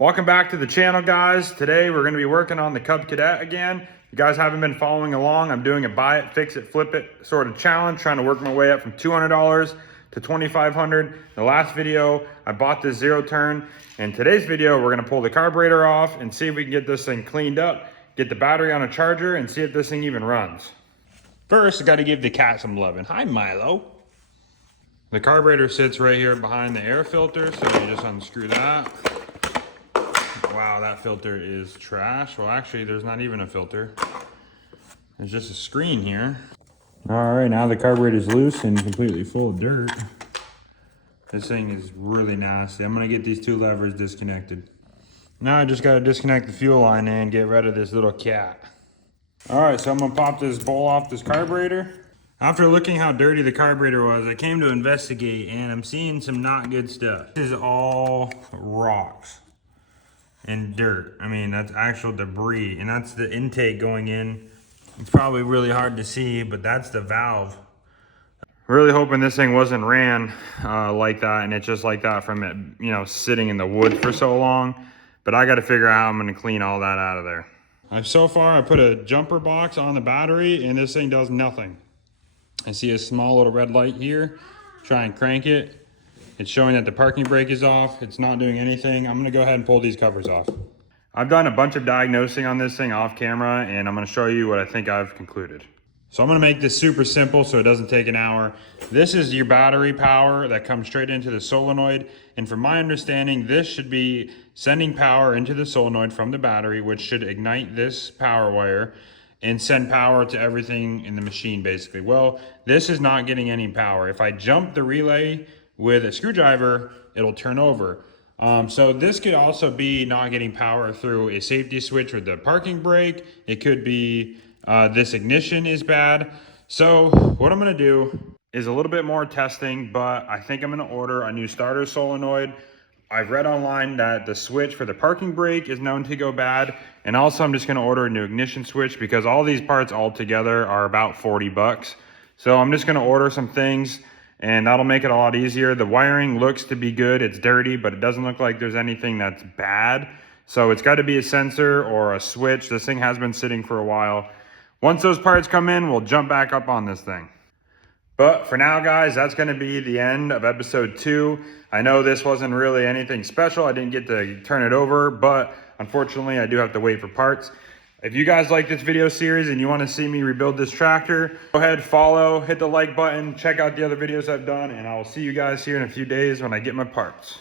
Welcome back to the channel, guys. Today we're going to be working on the Cub Cadet again. You guys haven't been following along. I'm doing a buy it, fix it, flip it sort of challenge, trying to work my way up from $200 to $2,500. The last video, I bought this zero turn. In today's video, we're going to pull the carburetor off and see if we can get this thing cleaned up, get the battery on a charger, and see if this thing even runs. First, I got to give the cat some loving. Hi, Milo. The carburetor sits right here behind the air filter, so you just unscrew that. Wow, that filter is trash. Well, actually, there's not even a filter. There's just a screen here. All right, now the carburetor is loose and completely full of dirt. This thing is really nasty. I'm gonna get these two levers disconnected. Now I just gotta disconnect the fuel line and get rid of this little cat. All right, so I'm gonna pop this bowl off this carburetor. After looking how dirty the carburetor was, I came to investigate and I'm seeing some not good stuff. This is all rocks and dirt. I mean, that's actual debris, and that's the intake going in. It's probably really hard to see, but that's the valve. Really hoping this thing wasn't ran like that, and it's just like that from it, you know, sitting in the wood for so long. But I got to figure out how I'm going to clean all that out of there. So far, I put a jumper box on the battery, and this thing does nothing. I see a small little red light here. Try and crank it. It's showing that the parking brake is off. It's not doing anything. I'm gonna go ahead and pull these covers off. I've done a bunch of diagnosing on this thing off camera, and I'm gonna show you what I think I've concluded. So I'm gonna make this super simple so it doesn't take an hour. This is your battery power that comes straight into the solenoid. And from my understanding, this should be sending power into the solenoid from the battery, which should ignite this power wire and send power to everything in the machine, basically. Well, this is not getting any power. If I jump the relay with a screwdriver, it'll turn over. So this could also be not getting power through a safety switch with the parking brake. It could be this ignition is bad. So what I'm gonna do is a little bit more testing, but I think I'm gonna order a new starter solenoid. I've read online that the switch for the parking brake is known to go bad. And also I'm just gonna order a new ignition switch because all these parts all together are about 40 bucks. So I'm just gonna order some things and that'll make it a lot easier. The wiring looks to be good. It's dirty, but it doesn't look like there's anything that's bad. So it's gotta be a sensor or a switch. This thing has been sitting for a while. Once those parts come in, we'll jump back up on this thing. But for now, guys, that's gonna be the end of episode 2. I know this wasn't really anything special. I didn't get to turn it over, but unfortunately, I do have to wait for parts. If you guys like this video series and you want to see me rebuild this tractor, go ahead, follow, hit the like button, check out the other videos I've done, and I will see you guys here in a few days when I get my parts.